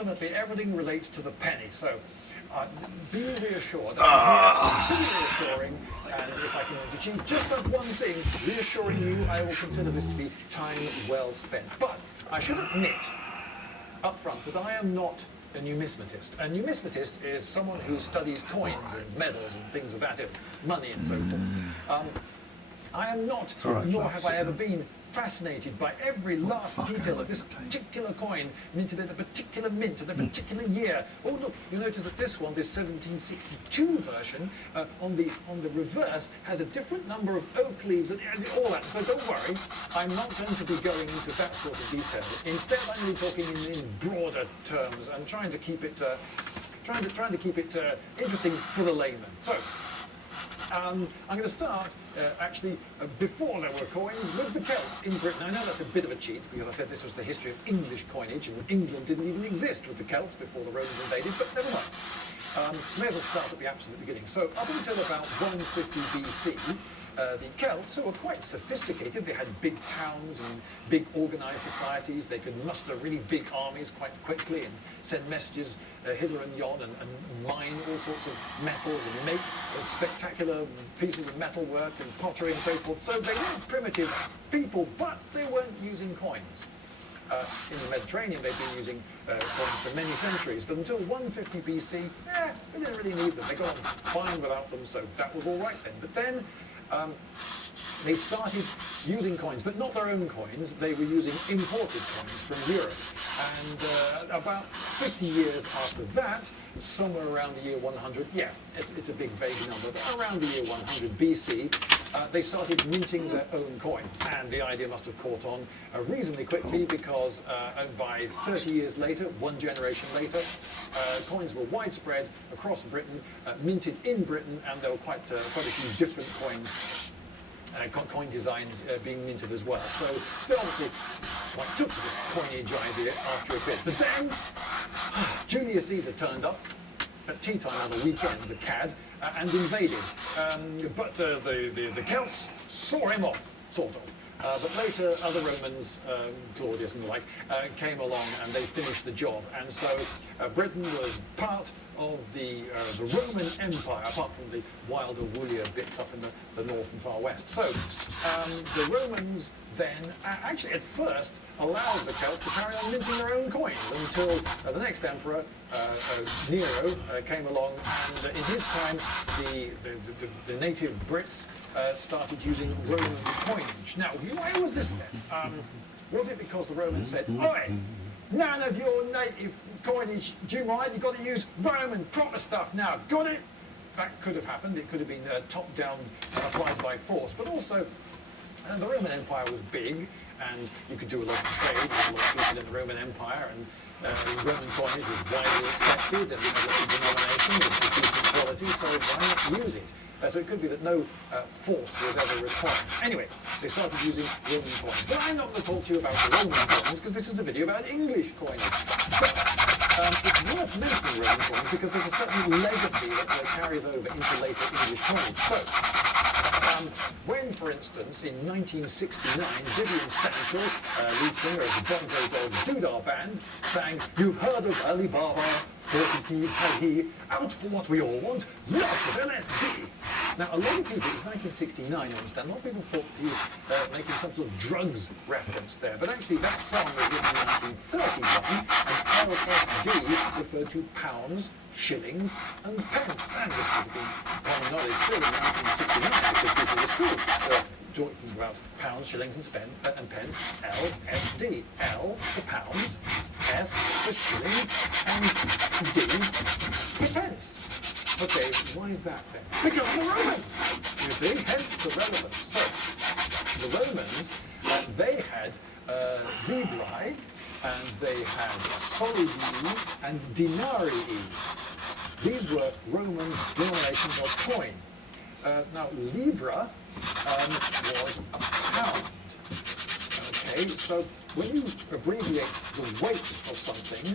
ultimately everything relates to the penny. So be reassured. Be reassuring, and if I can achieve just that one thing, reassuring you, I will consider this to be time well spent. But I should admit up front that I am not a numismatist. A numismatist is someone who studies coins and medals and things of that ilk, money and so forth. I am not, nor have I ever been, fascinated by every last detail of this particular coin minted at a particular mint at a particular year. Oh look, you notice that this one, this 1762 version, on the reverse has a different number of oak leaves and all that. So don't worry, I'm not going to be going into that sort of detail. Instead, I'm really talking in broader terms and trying to keep it interesting for the layman. So. I'm going to start, before there were coins, with the Celts in Britain. I know that's a bit of a cheat, because I said this was the history of English coinage, and England didn't even exist with the Celts before the Romans invaded, but never mind. May as well start at the absolute beginning. So up until about 150 BC, the Celts, who were quite sophisticated, they had big towns and big organized societies. They could muster really big armies quite quickly and send messages hither and yon and mine all sorts of metals and make spectacular pieces of metalwork and pottery and so forth. So they were primitive people, but they weren't using coins. In the Mediterranean, they've been using coins for many centuries, but until 150 BC, they didn't really need them. They got on fine without them, so that was all right then. But then they started using coins, but not their own coins. They were using imported coins from Europe. And about 50 years after that, somewhere around the year 100, it's a big vague number, but around the year 100 BC, they started minting their own coins. And the idea must have caught on reasonably quickly, because by 30 years later, one generation later, coins were widespread across Britain, minted in Britain, and there were quite a few different coins. Coin designs being minted as well. So they obviously quite took to this coinage idea after a bit. But then Julius Caesar turned up at tea time on the weekend, the cad, and invaded. But the Celts saw him off, sort of. But later, other Romans, Claudius and the like, came along and they finished the job. And so Britain was part of the Roman Empire, apart from the wilder, woollier bits up in the north and far west. So the Romans then, actually at first, allowed the Celts to carry on minting their own coins until the next emperor, Nero, came along, and in his time, the native Brits started using Roman coinage. Now, why was this then? Was it because the Romans said, "Oi, none of your native coinage, do you mind? You've got to use Roman proper stuff now, got it?" That could have happened. It could have been top down and applied by force. But also, the Roman Empire was big, and you could do a lot of trade with a lot of people in the Roman Empire, and Roman coinage was widely accepted, and had lots of denominations of decent quality, so why not use it? So it could be that no force was ever required. Anyway, they started using Roman coins. But I'm not going to talk to you about the Roman coins, because this is a video about English coinage. But it's worth mentioning Roman coins because there's a certain legacy that carries over into later English coinage. So, when, for instance, in 1969, Vivian Stanshall, lead singer of the Bongo Dog Doodah Band, sang "You've heard of Alibaba, 40 thieves had he, out for what we all want, lots of LSD." Now, a lot of people, it was 1969, I understand, a lot of people thought he was making some sort of drugs reference there, but actually that song was written in 1931, and LSD referred to pounds, shillings, and pence. And this would have been common knowledge still in 1969, because people were still talking about pounds, shillings, and pence. LSD. L for pounds, S for shillings, and D for pence. Okay, why is that then? Because of the Romans, you see, hence the relevance. So, the Romans, they had libri, and they had solidi and denarii. These were Roman denominations of coin. Now, libra was a pound. Okay, so when you abbreviate the weight of something,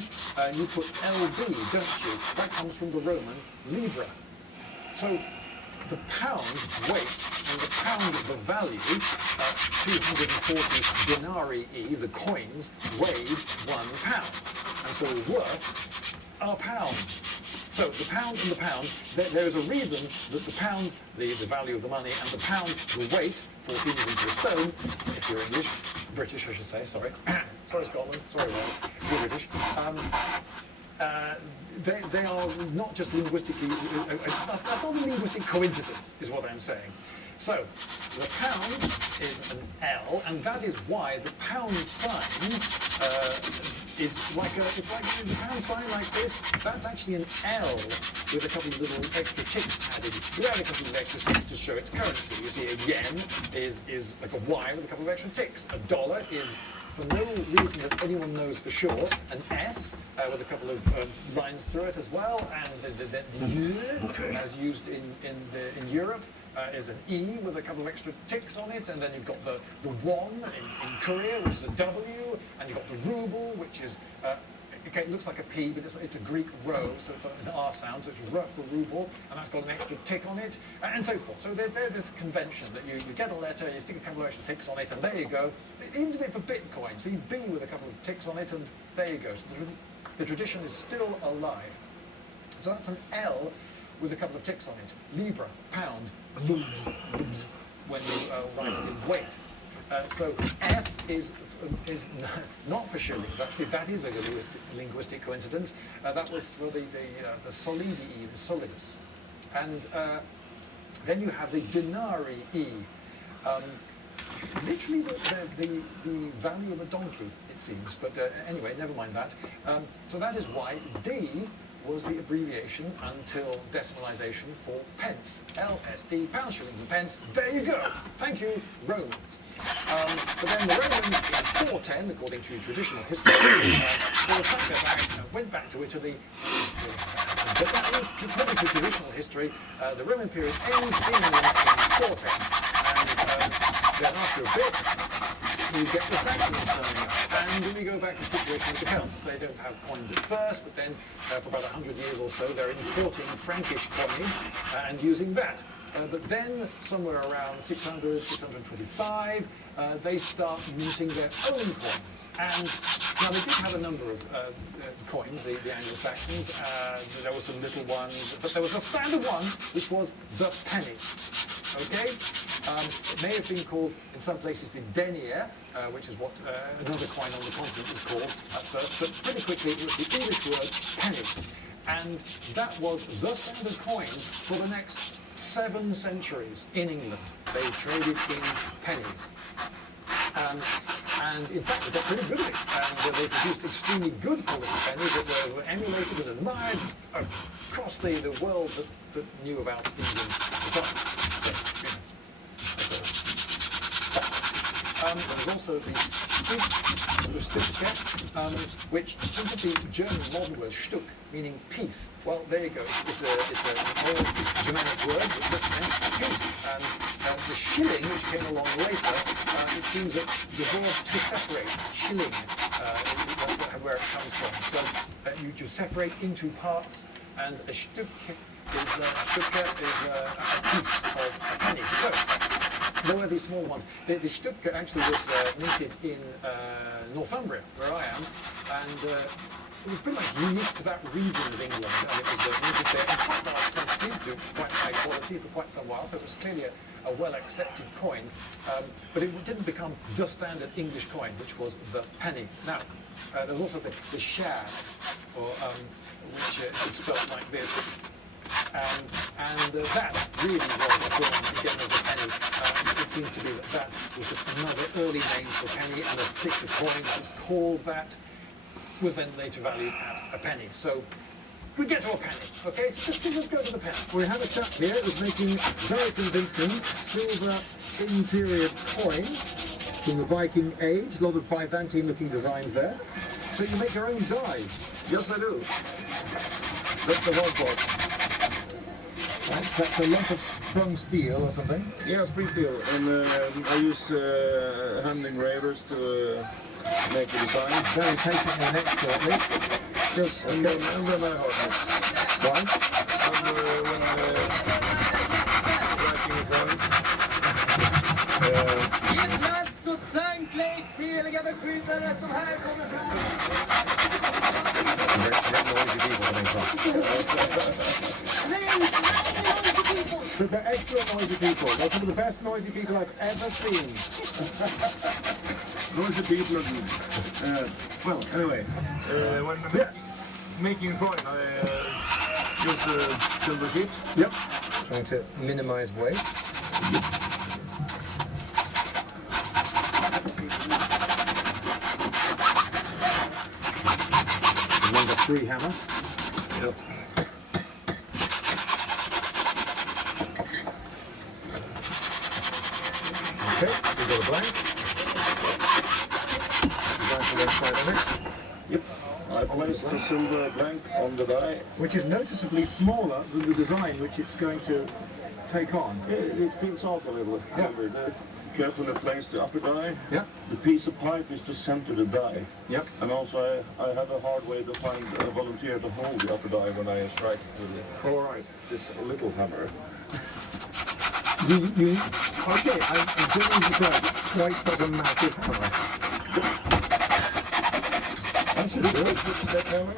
you put LB, don't you? That comes from the Roman libra. So the pound weight and the pound the value, 240 denarii, the coins, weighed 1 pound. and so worth a pound. So the pound and the pound, there is a reason that the pound, the value of the money, and the pound, the weight, 14 into a stone, if you're English, British I should say, sorry. Sorry Scotland, sorry Wales, you're British. They are not just linguistically, that's not a linguistic coincidence, is what I'm saying. So, the pound is an L, and that is why the pound sign is like it's like the pound sign like this. That's actually an L with a couple of little extra ticks added. You add a couple of extra ticks to show its currency. You see, a yen is like a Y with a couple of extra ticks. A dollar is, for no reason that anyone knows for sure, an S with a couple of lines through it as well, and the as used in Europe. Is an E with a couple of extra ticks on it, and then you've got the won in Korea, which is a W, and you've got the ruble, which is, okay, it looks like a P, but it's a Greek rho, so it's an R sound, so it's R for ruble, and that's got an extra tick on it, and so forth. So there's a convention that you get a letter, you stick a couple of extra ticks on it, and there you go. They even did it for Bitcoin, see B with a couple of ticks on it, and there you go. So the tradition is still alive. So that's an L with a couple of ticks on it. Libra, pound, lubs, when you write it in weight. So S is not for shillings, actually. That is a linguistic coincidence. That was for the solidi, the solidus. And then you have the denarii. Literally the value of a donkey, it seems. But anyway, never mind that. So that is why D was the abbreviation until decimalisation for pence. LSD, pounds, shillings and pence. There you go. Thank you, Romans. But then the Romans in 410, according to traditional history, went back to Italy. But according to traditional history, the Roman period ends in 410. And then after a bit, you get the Saxons turning up. And then we go back to the situation with the Celts. They don't have coins at first, but then for about 100 years or so, they're importing Frankish coinage and using that. But then, somewhere around 600, 625, they start minting their own coins. And now they did have a number of coins, the Anglo-Saxons. There were some little ones, but there was a standard one, which was the penny. Okay? It may have been called, in some places, the denier, which is what another coin on the continent is called at first, but pretty quickly it was the English word penny. And that was the standard coin for the next 7 centuries in England. They traded in pennies. And in fact, they got pretty good at it. And they produced extremely good quality pennies that were emulated and admired across the world that knew about England at the time. There was also the Stücke, which think of the German modern word Stück, meaning piece. Well, there you go. It's an old Germanic word which just meant piece. And the shilling, which came along later, it seems that the verb to separate, shilling, that's where it comes from. So you just separate into parts, and a Stück is a piece of a penny. So there were these small ones. The Stück actually was minted in Northumbria, where I am, and it was pretty much unique to that region of England. And it was minted there in quite large quantities, to quite high quality for quite some while, so it was clearly a well-accepted coin. But it didn't become the standard English coin, which was the penny. Now, there's also the shad, or, which is spelt like this. And that really was a form, again, of the penny. It seems to be that was just another early name for penny, and a particular coin that was called that was then later valued at a penny. So we get to a penny, okay? Just go to the penny. We have a chap here who's making very convincing silver in-period coins from the Viking age. A lot of Byzantine-looking designs there. So you make your own dies. Yes, I do. That's the hardboard. That's a lump of sprung steel or something? Yeah, spring steel. And I use hand engravers to make the design. Very patiently and expertly. Yes, and then I harden it. Right? And when I'm writing a drawing, Ge plats åt Sankt Leif, heliga beskyddare som här kommer fram. Noisy people coming from. But they're excellent noisy people. They're some of the best noisy people I've ever seen. Noisy people are good. Well, anyway, when making a coin, I use a silver sheet. Yep. Trying to minimize waste. Number 3 hammer. Yep. Okay, so you've got a blank. Design for one side on it. Yep. I placed the silver blank on the die. Which is noticeably smaller than the design which it's going to take on. It fills out a little. Yeah. Carefully place the upper die. Yeah. The piece of pipe is to center the die. Yep. And also I have a hard way to find a volunteer to hold the upper die when I strike with this little hammer. Okay, I'm doing quite such a massive hammer. That should do it. That hammer.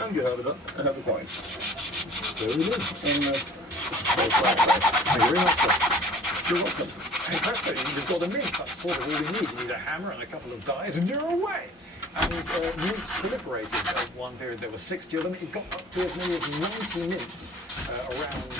And you have it. I have a coin. So we do. And Thank you very much, sir. you're welcome. Fantastic, you've got a mint. That's sort of all we need. You need a hammer and a couple of dies and you're away. And mints proliferated at one period. There were 60 of them. It got up to as many as 90 mints around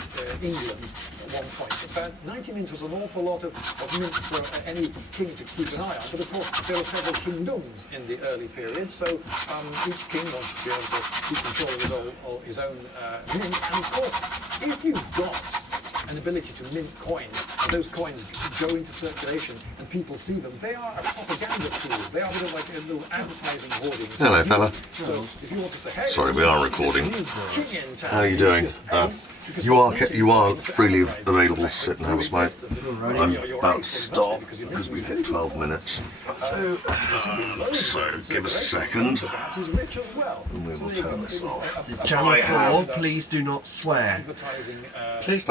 England at one point. About 90 mints was an awful lot of mints for any king to keep an eye on. But of course, there were several kingdoms in the early period, so each king wanted to be able to keep control of his own mint. And of course, if you've got an ability to mint coins, and those coins go into circulation and people see them, they are a propaganda tool. They are a bit of like a little advertising hoarding. Hello, fella. So if you want to say, hey, Sorry, we are recording. king in town, How are you doing? You are freely available to sit and have a smoke. I'm about to stop because we've hit 12 minutes. So give us a second he's rich as well. and we will turn this off. This is Channel 4, please do not swear. Advertising, Please